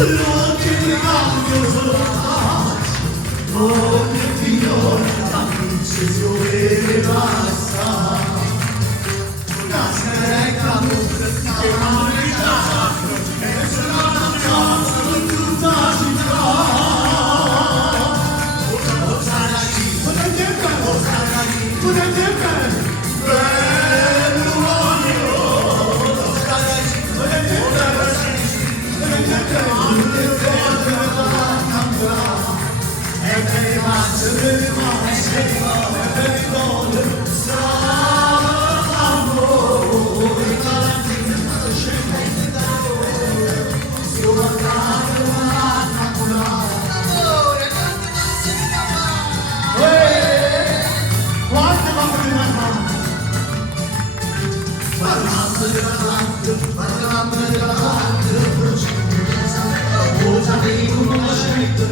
Lo che mi cambio solo oh che Dio la precisione che basta una scretta che manca e se la piazza di tutta città cosa la chi cosa la chi bello uomo cosa la chi Cosa dicono la scelta?